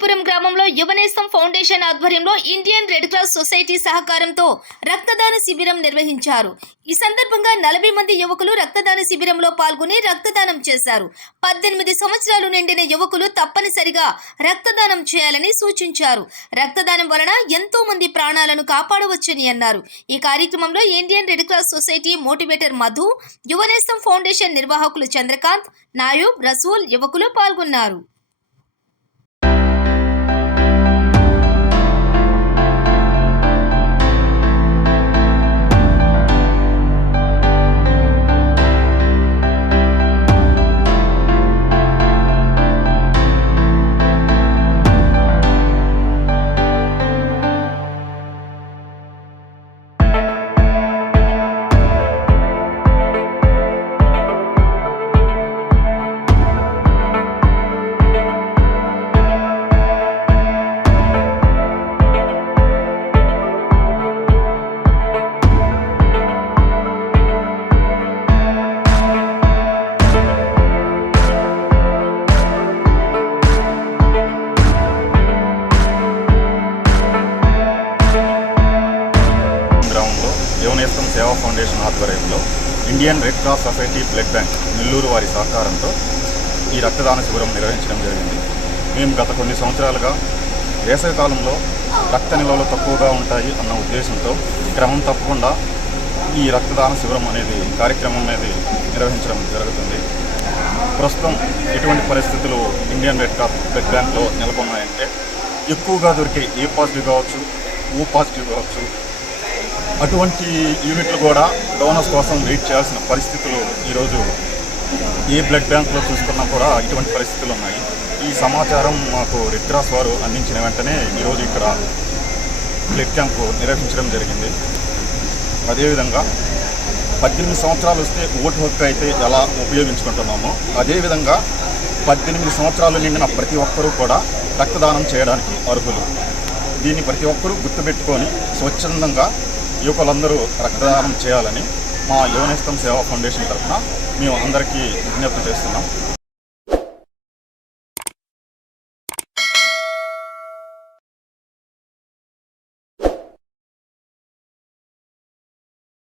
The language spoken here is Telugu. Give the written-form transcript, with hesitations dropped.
రామాజీపురం గ్రామంలో యువనేస్తం ఫౌండేషన్ ఆధ్వర్యంలో ఇండియన్ రెడ్ క్రాస్ సొసైటీ సహకారంతో రక్తదాన శిబిరం నిర్వహించారు. ఈ సందర్భంగా 40 మంది యువకులు రక్తదాన శిబిరంలో పాల్గొని రక్తదానం చేశారు. 18 సంవత్సరాలు నిండిన యువకులు తప్పనిసరిగా రక్తదానం చేయాలని సూచించారు. రక్తదానం వలన ఎంతో మంది ప్రాణాలను కాపాడవచ్చని అన్నారు. ఈ కార్యక్రమంలో Indian red cross society motivator Madhu, Yuvanestham foundation నిర్వాహకులు చంద్రకాంత్, నాయూబ్, రసూల్ యువకులు పాల్గొన్నారు. యువనేస్తం సేవా ఫౌండేషన్ ఆధ్వర్యంలో Indian red cross society blood bank Nellore వారి సహకారంతో ఈ రక్తదాన శిబిరం నిర్వహించడం జరిగింది. మేము గత కొన్ని సంవత్సరాలుగా వేసవికాలంలో రక్త నిల్వలు తక్కువగా ఉంటాయి అన్న ఉద్దేశంతో క్రమం తప్పకుండా ఈ రక్తదాన శిబిరం కార్యక్రమం నిర్వహించడం జరుగుతుంది. ప్రస్తుతం ఎటువంటి పరిస్థితులు ఇండియన్ రెడ్ క్రాస్ బ్లడ్ బ్యాంక్లో నెలకొన్నాయంటే ఎక్కువగా దొరికే ఏ పాజిటివ్ కావచ్చు, ఓ పాజిటివ్ కావచ్చు, అటువంటి యూనిట్లు కూడా డోనర్స్ కోసం వెయిట్ చేయాల్సిన పరిస్థితులు ఈరోజు ఏ బ్లడ్ బ్యాంకులో చూసుకున్నా కూడా ఇటువంటి పరిస్థితులు ఉన్నాయి. ఈ సమాచారం మాకు రెడ్ క్రాస్ వారు అందించిన వెంటనే ఈరోజు ఇక్కడ బ్లడ్ క్యాంపు నిర్వహించడం జరిగింది. అదేవిధంగా 18 సంవత్సరాలు వస్తే ఓటు హక్కు అయితే ఎలా ఉపయోగించుకుంటున్నామో అదేవిధంగా 18 సంవత్సరాలు నిండిన ప్రతి ఒక్కరూ కూడా రక్తదానం చేయడానికి అర్హులు. దీన్ని ప్రతి ఒక్కరూ గుర్తుపెట్టుకొని స్వచ్ఛందంగా యువకులందరూ రక్తదానం చేయాలని మా యువనేస్తం సేవా ఫౌండేషన్ తరఫున మేము అందరికీ విజ్ఞప్తి చేస్తున్నాం.